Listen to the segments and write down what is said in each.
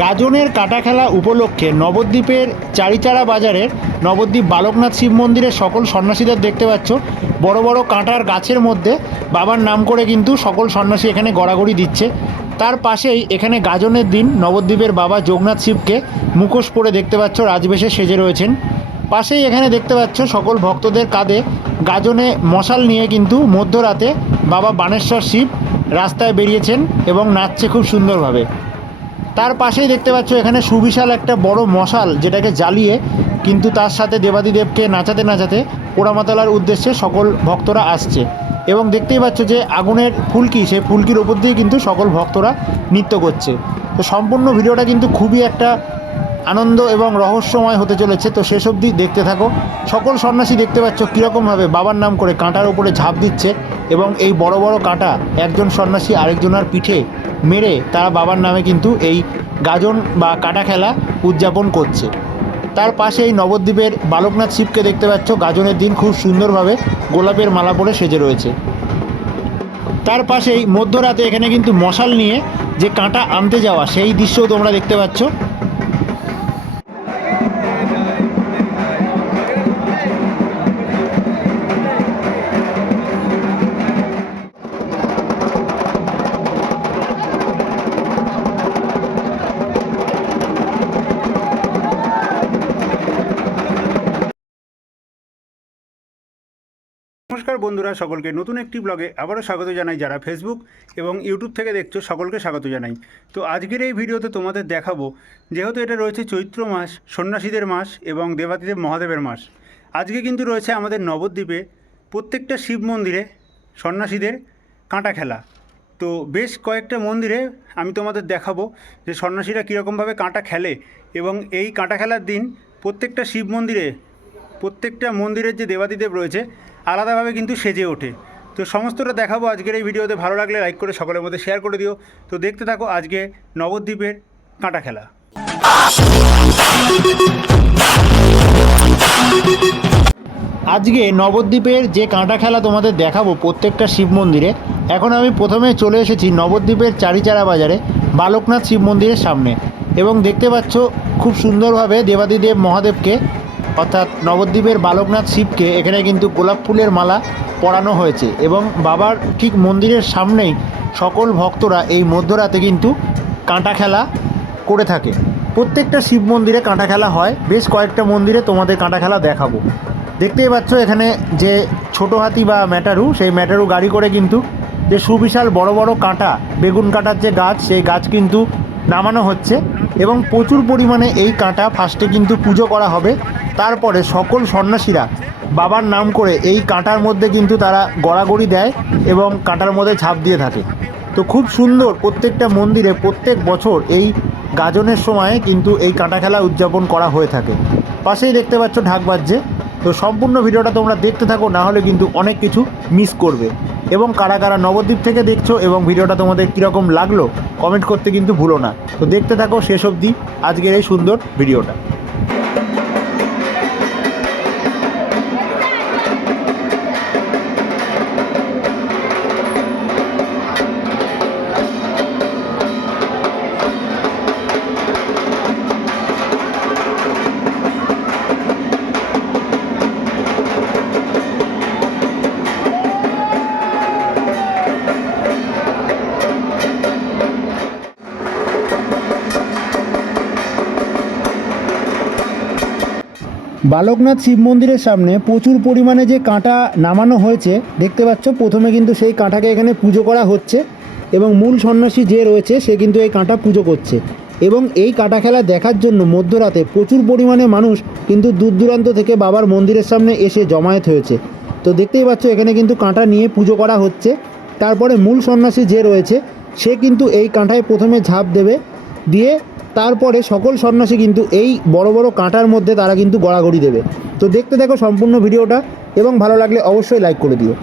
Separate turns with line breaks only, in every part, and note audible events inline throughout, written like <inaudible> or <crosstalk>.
গাজনের কাটা খেলা উপলক্ষে নবদ্বীপের চারিচারা বাজারের নবদ্বীপ বালকনাথ শিব মন্দিরের সকল সন্ন্যাসীদের দেখতে পাচ্ছ। বড় বড় কাঁটার গাছের মধ্যে বাবার নাম করে কিন্তু সকল সন্ন্যাসী এখানে গড়াগড়ি দিচ্ছে। তার পাশেই এখানে গাজনের দিন নবদ্বীপের বাবা যোগনাথ শিবকে মুখোশ পরে দেখতে পাচ্ছ, রাজবেশে সেজে রয়েছেন। পাশেই এখানে দেখতে পাচ্ছ, সকল ভক্তদের কাঁধে গাজনে মশাল নিয়ে কিন্তু মধ্যরাতে বাবা বানেশ্বর শিব রাস্তায় বেরিয়েছেন এবং নাচছে খুব সুন্দরভাবে। তার পাশেই দেখতে পাচ্ছ এখানে সুবিশাল একটা বড় মশাল যেটাকে জ্বালিয়ে কিন্তু তার সাথে দেবাদিদেবকে নাচাতে নাচাতে পোড়ামাতালার উদ্দেশ্যে সকল ভক্তরা আসছে। এবং দেখতেই পাচ্ছ যে আগুনের ফুলকি, সেই ফুলকির ওপর দিয়ে কিন্তু সকল ভক্তরা নৃত্য করছে। তো সম্পূর্ণ ভিডিওটা কিন্তু খুবই একটা আনন্দ এবং রহস্যময় হতে চলেছে। তো শেষ অবধি দেখতে থাকো। সকল সন্ন্যাসী দেখতে পাচ্ছ কীরকমভাবে বাবার নাম করে কাঁটার উপরে ঝাঁপ দিচ্ছে এবং এই বড় বড় কাঁটা একজন সন্ন্যাসী আরেকজনের পিঠে মেরে তারা বাবার নামে কিন্তু এই গাজন বা কাঁটা খেলা উদযাপন করছে। তার পাশে এই নবদ্বীপের বালকনাথ শিবকে দেখতে পাচ্ছ। গাজনের দিন খুব সুন্দরভাবে গোলাপের মালা পরে সেজে রয়েছে। তার পাশেই মধ্যরাতে এখানে কিন্তু মশাল নিয়ে যে কাঁটা আনতে যাওয়া, সেই দৃশ্যও তোমরা দেখতে পাচ্ছ। বন্ধুরা, সকলকে নতুন একটি ব্লগে আবারও স্বাগত জানাই যারা ফেসবুক এবং ইউটিউব থেকে দেখছ, সকলকে স্বাগত জানাই। তো আজকের এই ভিডিওতে তোমাদের দেখাবো, যেহেতু এটা রয়েছে চৈত্র মাস, সন্ন্যাসীদের মাস এবং দেবাদিদেব মহাদেবের মাস। আজকে কিন্তু রয়েছে আমাদের নবদ্বীপে প্রত্যেকটা শিব মন্দিরে সন্ন্যাসীদের কাঁটা খেলা। তো বেশ কয়েকটা মন্দিরে আমি তোমাদের দেখাবো যে সন্ন্যাসীরা কীরকমভাবে কাঁটা খেলে এবং এই কাঁটা খেলার দিন প্রত্যেকটা শিব মন্দিরে, প্রত্যেকটা মন্দিরের যে দেবাদিদেব রয়েছে আলাদাভাবে কিন্তু সেজে ওঠে। তো সমস্তটা দেখাবো আজকের এই ভিডিওতে। ভালো লাগলে লাইক করে সকলের মধ্যে শেয়ার করে দিও। তো দেখতে থাকো আজকে নবদ্বীপের কাঁটা খেলা। আজকে নবদ্বীপের যে কাঁটা খেলা তোমাদের দেখাবো প্রত্যেকটা শিব মন্দিরে, এখন আমি প্রথমে চলে এসেছি নবদ্বীপের চারিচারা বাজারে, বালকনাথ শিব মন্দিরের সামনে। এবং দেখতে পাচ্ছ খুব সুন্দরভাবে দেবাদিদেব মহাদেবকে অর্থাৎ নবদ্বীপের বালকনাথ শিবকে এখানে কিন্তু গোলাপ ফুলের মালা পরানো হয়েছে এবং বাবার ঠিক মন্দিরের সামনেই সকল ভক্তরা এই মধ্যরাতে কিন্তু কাঁটা খেলা করে থাকে। প্রত্যেকটা শিব মন্দিরে কাঁটা খেলা হয়। বেশ কয়েকটা মন্দিরে তোমাদের কাঁটা খেলা দেখাবো। দেখতেই পাচ্ছ এখানে যে ছোট হাতি বা ম্যাটারু, সেই ম্যাটারু গাড়ি করে কিন্তু যে সুবিশাল বড় বড় কাঁটা, বেগুন কাঁটার যে গাছ, সেই গাছ কিন্তু নামানো হচ্ছে এবং প্রচুর পরিমাণে এই কাঁটা ফার্স্টে কিন্তু পুজো করা হবে। তারপরে সকল সন্ন্যাসীরা বাবার নাম করে এই কাঁটার মধ্যে কিন্তু তারা গড়াগড়ি দেয় এবং কাঁটার মধ্যে ঝাঁপ দিয়ে থাকে। তো খুব সুন্দর প্রত্যেকটা মন্দিরে প্রত্যেক বছর এই গাজনের সময় কিন্তু এই কাঁটা খেলা উদযাপন করা হয়ে থাকে। পাশেই দেখতে পাচ্ছ ঢাক বাজছে। তো সম্পূর্ণ ভিডিওটা তোমরা দেখতে থাকো, না হলে কিন্তু অনেক কিছু মিস করবে। এবং কারা কারা নবদ্বীপ থেকে দেখছ এবং ভিডিওটা তোমাদের কীরকম লাগল, কমেন্ট করতে কিন্তু ভুলো না। তো দেখতে থাকো শেষ অবধি আজকের এই সুন্দর ভিডিওটা। বালকনাথ শিব মন্দিরের সামনে প্রচুর পরিমাণে যে কাঁটা নামানো হয়েছে, দেখতে পাচ্ছ, প্রথমে কিন্তু সেই কাঁটাকে এখানে পুজো করা হচ্ছে এবং মূল সন্ন্যাসী যে রয়েছে, সে কিন্তু এই কাঁটা পুজো করছে। এবং এই কাঁটা খেলা দেখার জন্য মধ্যরাতে প্রচুর পরিমাণে মানুষ কিন্তু দূর দূরান্ত থেকে বাবার মন্দিরের সামনে এসে জমায়েত হয়েছে। তো দেখতেই পাচ্ছ, এখানে কিন্তু কাঁটা নিয়ে পুজো করা হচ্ছে। তারপরে মূল সন্ন্যাসী যে রয়েছে, সে কিন্তু এই কাঁটায় প্রথমে ঝাঁপ দেবে, দিয়ে তারপরে সকল সন্ন্যাসী কিন্তু এই বড় বড় কাঁটার মধ্যে তারা কিন্তু গড়াগড়ি দেবে। তো দেখতে দেখো সম্পূর্ণ ভিডিওটা এবং ভালো লাগলে অবশ্যই লাইক করে দিও।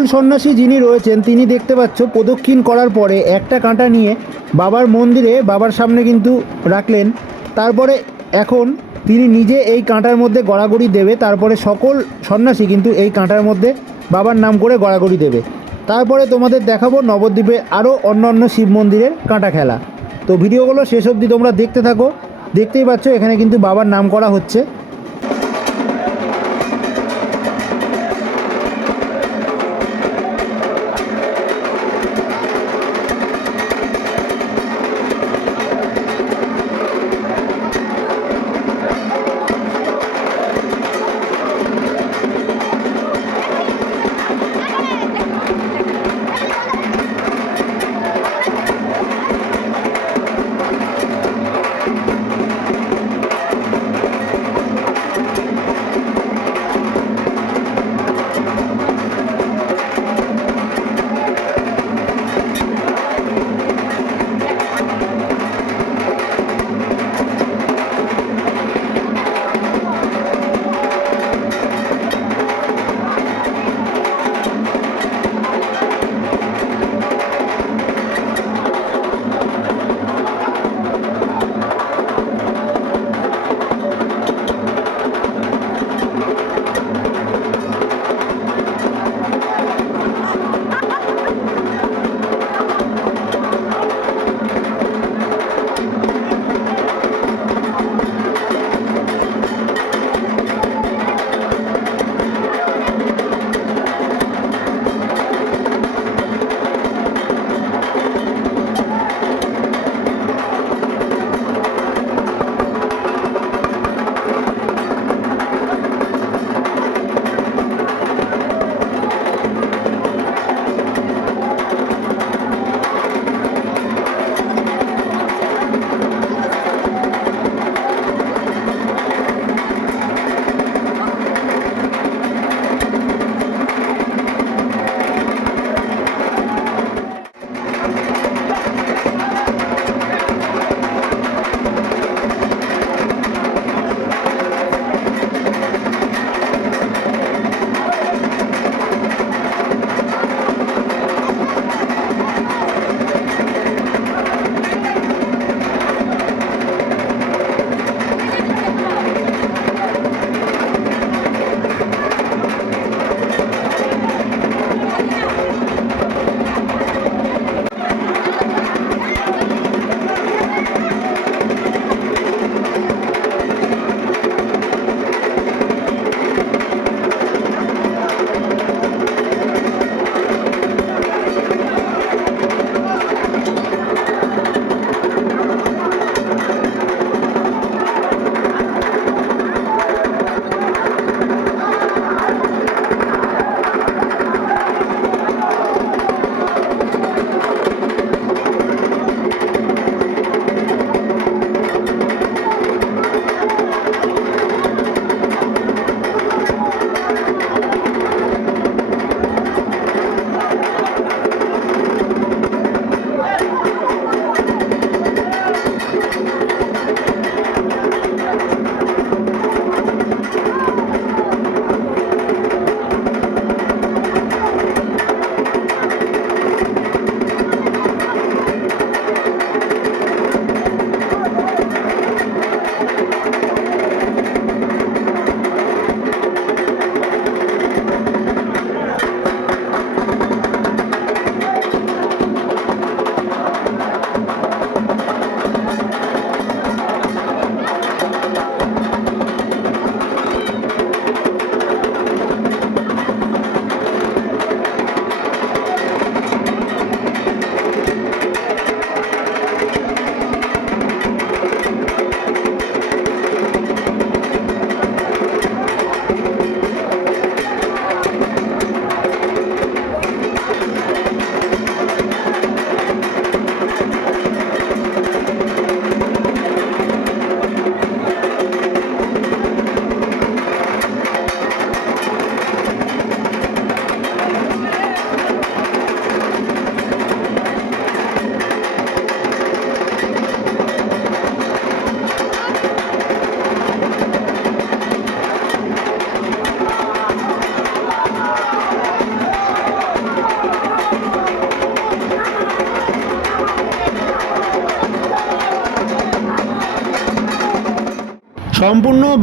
মূল সন্ন্যাসী যিনি রয়েছেন, তিনি দেখতে পাচ্ছ প্রদক্ষিণ করার পরে একটা কাঁটা নিয়ে বাবার মন্দিরে বাবার সামনে কিন্তু রাখলেন। তারপরে এখন তিনি নিজে এই কাঁটার মধ্যে গড়াগড়ি দেবে। তারপরে সকল সন্ন্যাসী কিন্তু এই কাঁটার মধ্যে বাবার নাম করে গড়াগড়ি দেবে। তারপরে তোমাদের দেখাবো নবদ্বীপে আরও অন্য অন্য শিব মন্দিরের কাঁটা খেলা। তো ভিডিওগুলো শেষ অবধি তোমরা দেখতে থাকো। দেখতেই পাচ্ছ এখানে কিন্তু বাবার নাম করা হচ্ছে।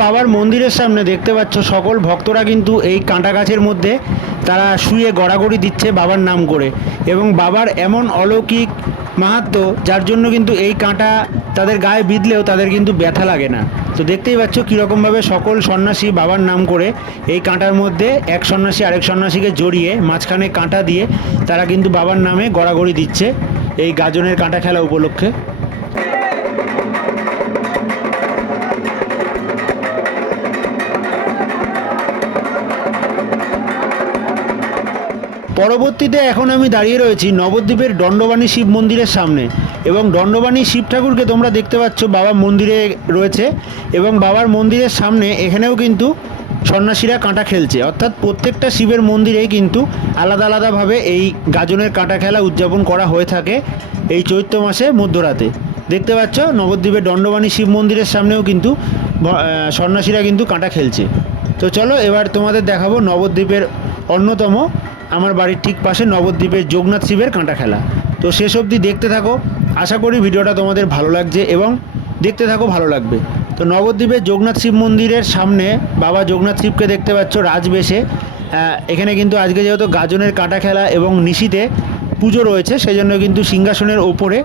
বাবার মন্দিরের সামনে দেখতে পাচ্ছ সকল ভক্তরা কিন্তু এই কাঁটা গাছের মধ্যে তারা শুয়ে গড়াগড়ি দিচ্ছে বাবার নাম করে। এবং বাবার এমন অলৌকিক মাহাত্ম, যার জন্য কিন্তু এই কাঁটা তাদের গায়ে বিঁধলেও তাদের কিন্তু ব্যথা লাগে না। তো দেখতেই পাচ্ছ কীরকমভাবে সকল সন্ন্যাসী বাবার নাম করে এই কাঁটার মধ্যে এক সন্ন্যাসী আরেক সন্ন্যাসীকে জড়িয়ে মাঝখানে কাঁটা দিয়ে তারা কিন্তু বাবার নামে গড়াগড়ি দিচ্ছে এই গাজনের কাঁটা খেলা উপলক্ষে। পরবর্তীতে এখন আমি দাঁড়িয়ে রয়েছি নবদ্বীপের দণ্ডবাণী শিব মন্দিরের সামনে এবং দণ্ডবাণী শিব ঠাকুরকে তোমরা দেখতে পাচ্ছ বাবা মন্দিরে রয়েছে এবং বাবার মন্দিরের সামনে এখানেও কিন্তু সন্ন্যাসীরা কাঁটা খেলছে। অর্থাৎ প্রত্যেকটা শিবের মন্দিরেই কিন্তু আলাদা আলাদাভাবে এই গাজনের কাঁটা খেলা উদযাপন করা হয়ে থাকে এই চৈত্র মাসে মধ্যরাতে। দেখতে পাচ্ছ নবদ্বীপের দণ্ডবাণী শিব মন্দিরের সামনেও কিন্তু সন্ন্যাসীরা কিন্তু কাঁটা খেলছে। তো চলো এবার তোমাদের দেখাবো নবদ্বীপের অন্যতম আমার বাড়ির ঠিক পাশে নবদ্বীপের যোগনাথ শিবের কাঁটা খেলা। তো শেষ অবধি দেখতে থাকো। আশা করি ভিডিওটা তোমাদের ভালো লাগছে এবং দেখতে থাকো, ভালো লাগবে। তো নবদ্বীপের যোগনাথ শিব মন্দিরের সামনে বাবা যোগনাথ শিবকে দেখতে পাচ্ছ রাজবেশে। এখানে কিন্তু আজকে যেহেতু গাজনের কাঁটা খেলা এবং নিশিতে পুজো রয়েছে সেই জন্য কিন্তু সিংহাসনের ওপরে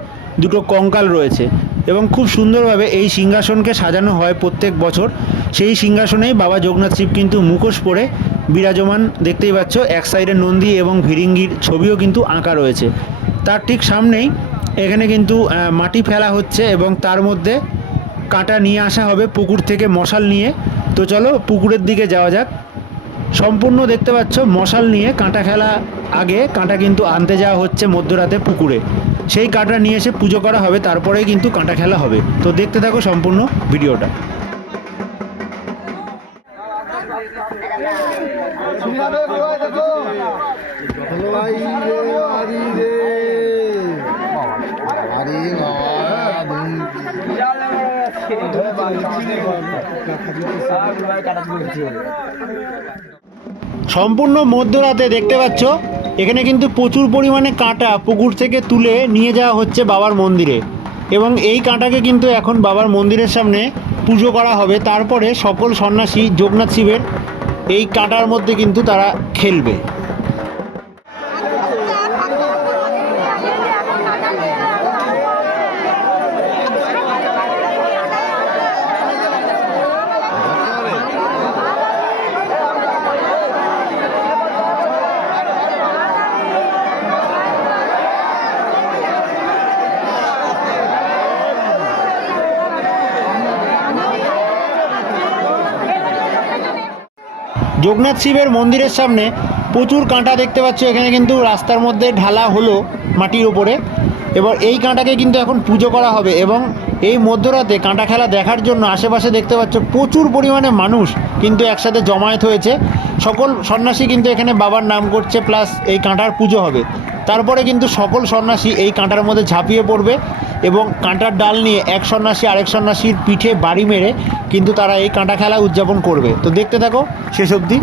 দুটো কঙ্কাল রয়েছে। এবং খুব সুন্দরভাবে এই সিংহাসনকে সাজানো হয় প্রত্যেক বছর। সেই সিংহাসনেই বাবা জগন্নাথ শিব কিন্তু মুখোশ পরে বিরাজমান। দেখতেই পাচ্ছ, এক সাইডে নন্দী এবং ভিরিঙ্গির ছবিও কিন্তু আঁকা রয়েছে। তার ঠিক সামনেই এখানে কিন্তু মাটি ফেলা হচ্ছে এবং তার মধ্যে কাঁটা নিয়ে আসা হবে পুকুর থেকে মশাল নিয়ে। তো চলো পুকুরের দিকে যাওয়া যাক। সম্পূর্ণ দেখতে পাচ্ছ, মশাল নিয়ে কাঁটা খেলা আগে, কাঁটা কিন্তু আনতে যাওয়া হচ্ছে মধ্যরাতে পুকুরে। সেই কাঁটা নিয়ে এসে পুজো করা হবে, তারপরেই কিন্তু কাঁটা খেলা হবে। তো দেখতে থাকো সম্পূর্ণ ভিডিওটা।
আরে বাবা
সম্পূর্ণ মধ্যরাতে দেখতে পাচ্ছ, এখানে কিন্তু প্রচুর পরিমাণে কাঁটা পুকুর থেকে তুলে নিয়ে যাওয়া হচ্ছে বাবার মন্দিরে। এবং এই কাঁটাকে কিন্তু এখন বাবার মন্দিরের সামনে পুজো করা হবে। তারপরে সকল সন্ন্যাসী, যোগনাথ শিবের এই কাঁটার মধ্যে কিন্তু তারা খেলবে। যোগনাথ শিবের মন্দিরের সামনে প্রচুর কাঁটা দেখতে পাচ্ছ। এখানে কিন্তু রাস্তার মধ্যে ঢালা হলো মাটির উপরে। এবার এই কাঁটাকে কিন্তু এখন পুজো করা হবে এবং এই মধ্যরাতে কাঁটা খেলা দেখার জন্য আশেপাশে দেখতে পাচ্ছ প্রচুর পরিমাণে মানুষ কিন্তু একসাথে জমায়েত হয়েছে। সকল সন্ন্যাসী কিন্তু এখানে বাবার নাম করছে, প্লাস এই কাঁটার পুজো হবে। তারপরে কিন্তু সকল সন্ন্যাসী এই কাঁটার মধ্যে ঝাঁপিয়ে পড়বে। এবং কাঁটার ডাল নিয়ে এক সন্ন্যাসী আরেক সন্ন্যাসীর পিঠে বাড়ি মেরে কিন্তু তারা এই কাঁটা খেলা উদযাপন করবে। তো দেখতে থাকো, শেষ অবধি।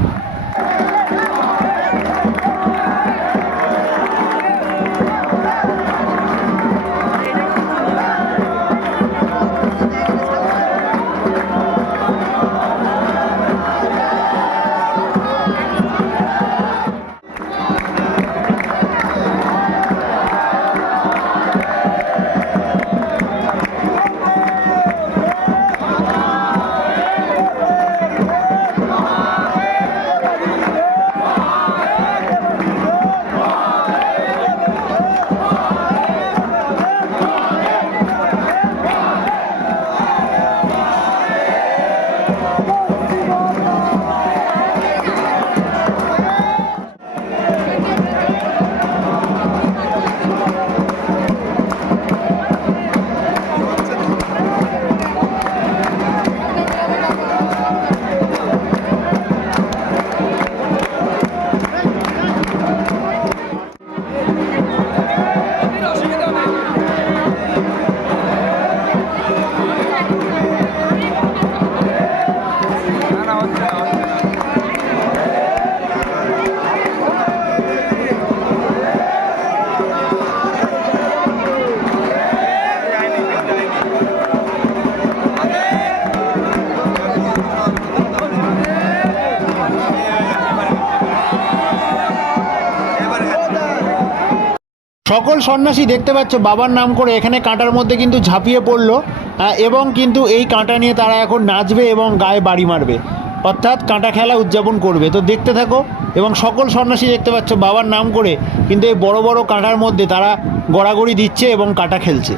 সকল সন্ন্যাসী দেখতে পাচ্ছ, বাবার নাম করে এখানে কাঁটার মধ্যে কিন্তু ঝাঁপিয়ে পড়ল এবং কিন্তু এই কাঁটা নিয়ে তারা এখন নাচবে এবং গায়ে বাড়ি মারবে। অর্থাৎ কাঁটা খেলা উদযাপন করবে। তো দেখতে থাকো, এবং সকল সন্ন্যাসী দেখতে পাচ্ছ, বাবার নাম করে কিন্তু এই বড় বড় কাঁটার মধ্যে তারা গড়াগড়ি দিচ্ছে এবং কাঁটা খেলছে।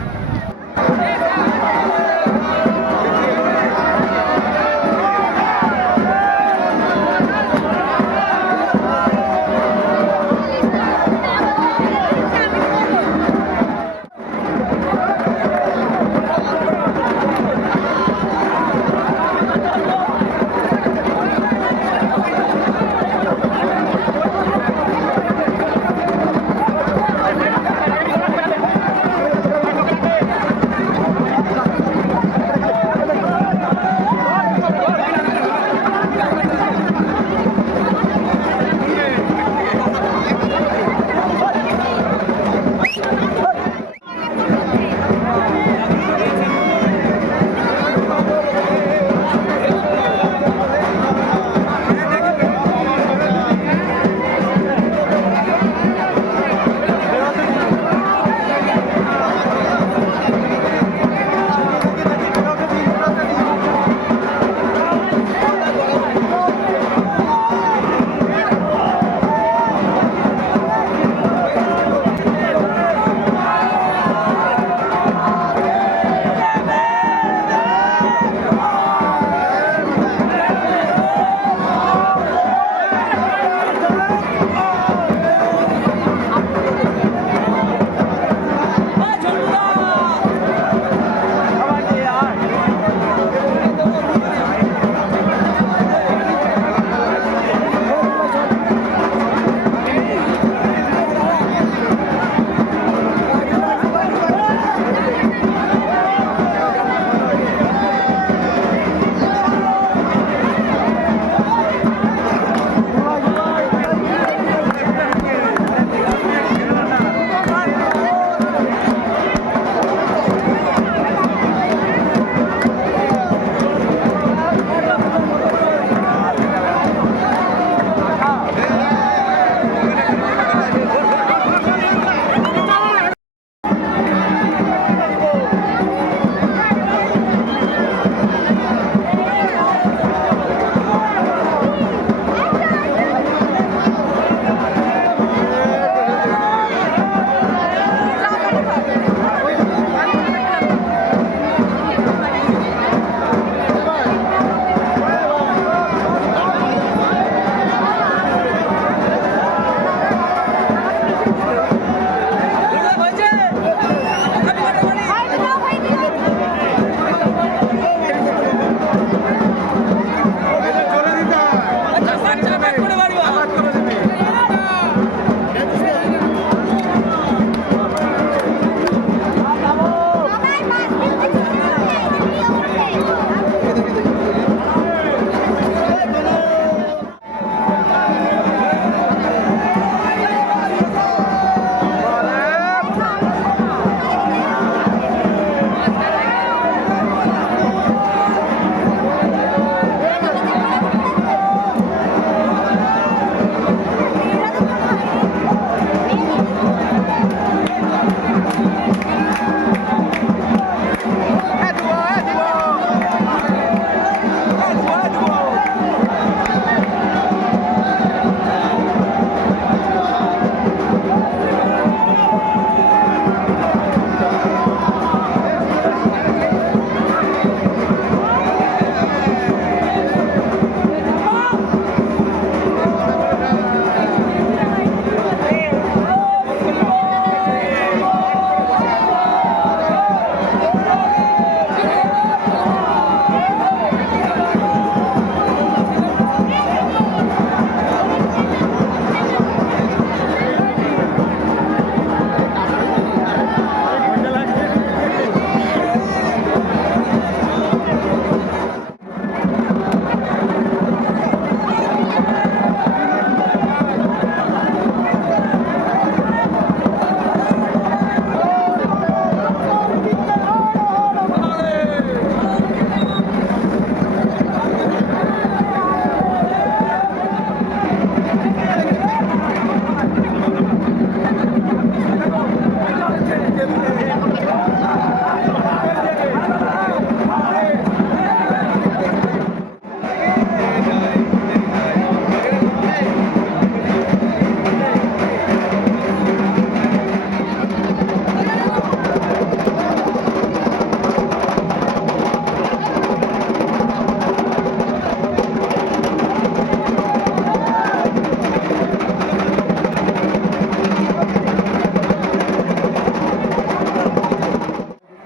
Thank <laughs> you.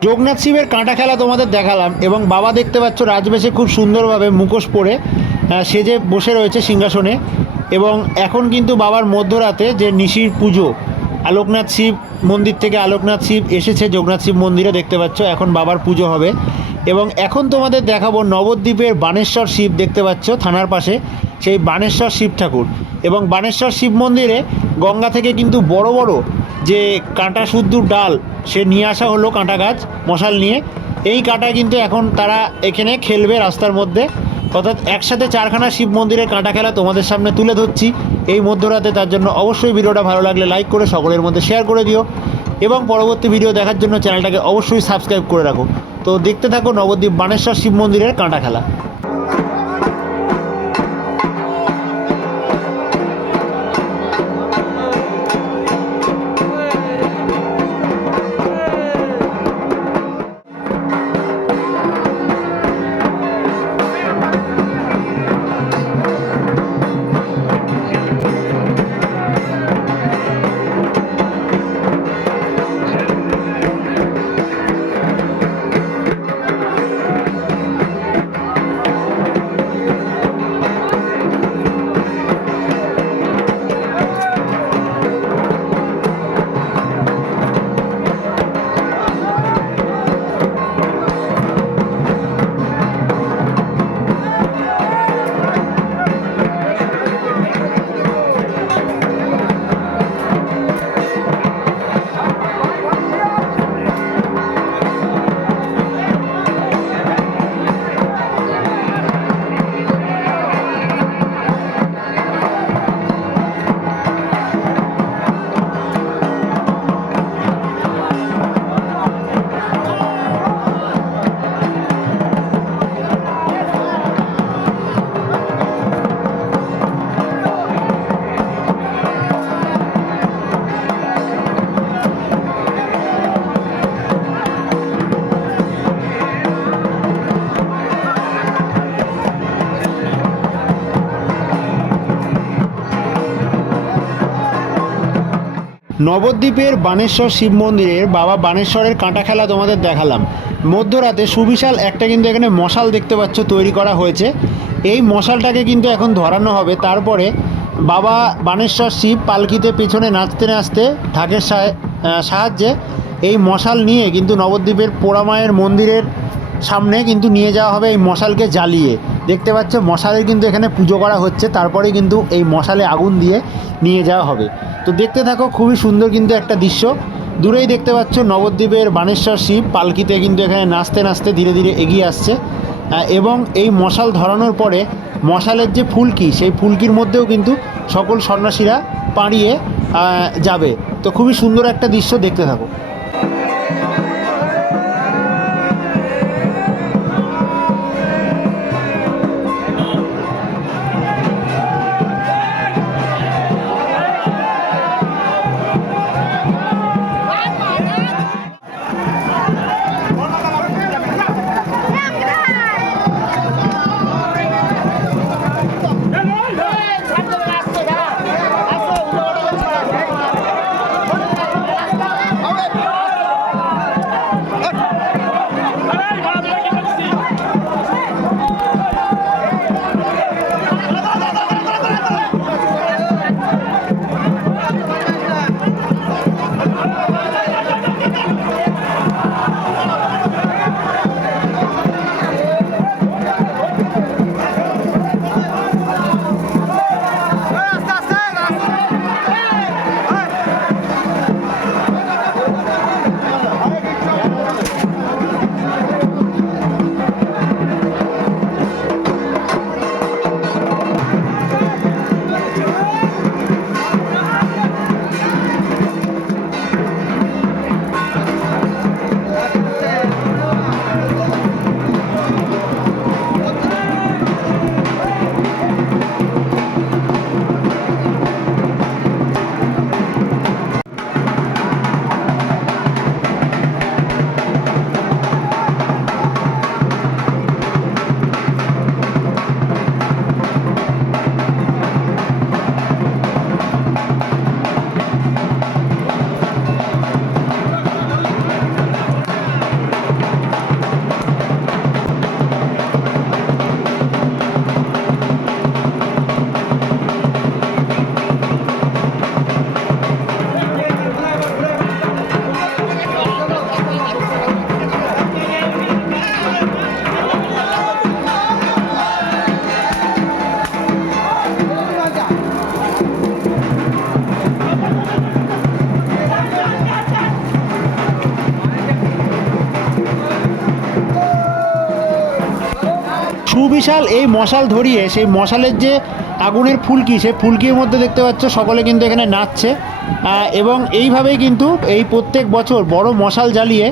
যোগনাথ শিবের কাঁটা খেলা তোমাদের দেখালাম এবং বাবা দেখতে পাচ্ছ রাজবেশে খুব সুন্দরভাবে মুখোশ পরে সেজে বসে রয়েছে সিংহাসনে এবং এখন কিন্তু বাবার মধ্যরাতে যে নিশির পুজো, আলোকনাথ শিব মন্দির থেকে আলোকনাথ শিব এসেছে, যোগনাথ শিব মন্দিরে দেখতে পাচ্ছ এখন বাবার পুজো হবে এবং এখন তোমাদের দেখাবো নবদ্বীপের বানেশ্বর শিব দেখতে পাচ্ছ থানার পাশে, সেই বানেশ্বর শিব ঠাকুর এবং বানেশ্বর শিব মন্দিরে গঙ্গা থেকে কিন্তু বড় বড় যে কাঁটা শুদ্ধ ডাল সে নিয়ে আসা হলো কাঁটা গাছ, মশাল নিয়ে। এই কাঁটা কিন্তু এখন তারা এখানে খেলবে রাস্তার মধ্যে। অর্থাৎ একসাথে চারখানা শিব মন্দিরের কাঁটা খেলা তোমাদের সামনে তুলে ধরছি। এই মধ্যরাতে তার জন্য অবশ্যই ভিডিওটা ভালো লাগলে লাইক করে সকলের মধ্যে শেয়ার করে দিও। এবং পরবর্তী ভিডিও দেখার জন্য চ্যানেলটাকে অবশ্যই সাবস্ক্রাইব করে রাখো। তো দেখতে থাকো নবদ্বীপ বানেশ্বর শিব মন্দিরের কাঁটা খেলা। নবদ্বীপের বানেশ্বর শিব মন্দিরের বাবা বানেশ্বরের কাঁটা খেলা তোমাদের দেখালাম। মধ্যরাতে সুবিশাল একটা কিন্তু এখানে মশাল দেখতে পাচ্ছ, তৈরি করা হয়েছে। এই মশালটাকে কিন্তু এখন ধরানো হবে। তারপরে বাবা বানেশ্বর শিব পালকিতে পেছনে নাচতে নাচতে ঢাকের সাহায্যে এই মশাল নিয়ে কিন্তু নবদ্বীপের পোড়ামায়ের মন্দিরের সামনে কিন্তু নিয়ে যাওয়া হবে এই মশালকে জ্বালিয়ে। দেখতে পাচ্ছ, মশালের কিন্তু এখানে পুজো করা হচ্ছে তারপরে কিন্তু এই মশালে আগুন দিয়ে নিয়ে যাওয়া হবে। তো দেখতে থাকো, খুবই সুন্দর কিন্তু একটা দৃশ্য। দূরেই দেখতে পাচ্ছ, নবদ্বীপের বানেশ্বর শিব পালকিতে কিন্তু এখানে নাচতে নাচতে ধীরে ধীরে এগিয়ে আসছে। এবং এই মশাল ধরানোর পরে মশালের যে ফুলকি, সেই ফুলকির মধ্যেও কিন্তু সকল সন্ন্যাসীরা পাড়িয়ে যাবে। তো খুবই সুন্দর একটা দৃশ্য দেখতে থাকো। এই মশাল ধরিয়ে সেই মশালের যে আগুনের ফুলকি, সেই ফুলকির মধ্যে দেখতে পাচ্ছ সকলে কিন্তু এখানে নাচছে। এবং এইভাবেই কিন্তু এই প্রত্যেক বছর বড় মশাল জ্বালিয়ে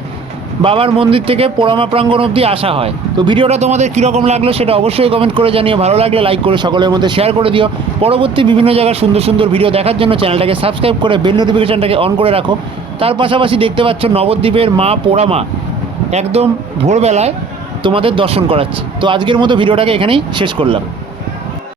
বাবার মন্দির থেকে পোড়ামা প্রাঙ্গণ অবধি আসা হয়। তো ভিডিওটা তোমাদের কীরকম লাগল সেটা অবশ্যই কমেন্ট করে জানিও। ভালো লাগলে লাইক করে সকলের মধ্যে শেয়ার করে দিও। পরবর্তী বিভিন্ন জায়গার সুন্দর সুন্দর ভিডিও দেখার জন্য চ্যানেলটাকে সাবস্ক্রাইব করে বেল নোটিফিকেশানটাকে অন করে রাখো। তার পাশাপাশি দেখতে পাচ্ছ নবদ্বীপের মা পোড়ামা। একদম ভোরবেলায় তোমাদের দর্শন করাচ্ছি। তো আজকের মতো ভিডিওটাকে এখানেই শেষ করলাম।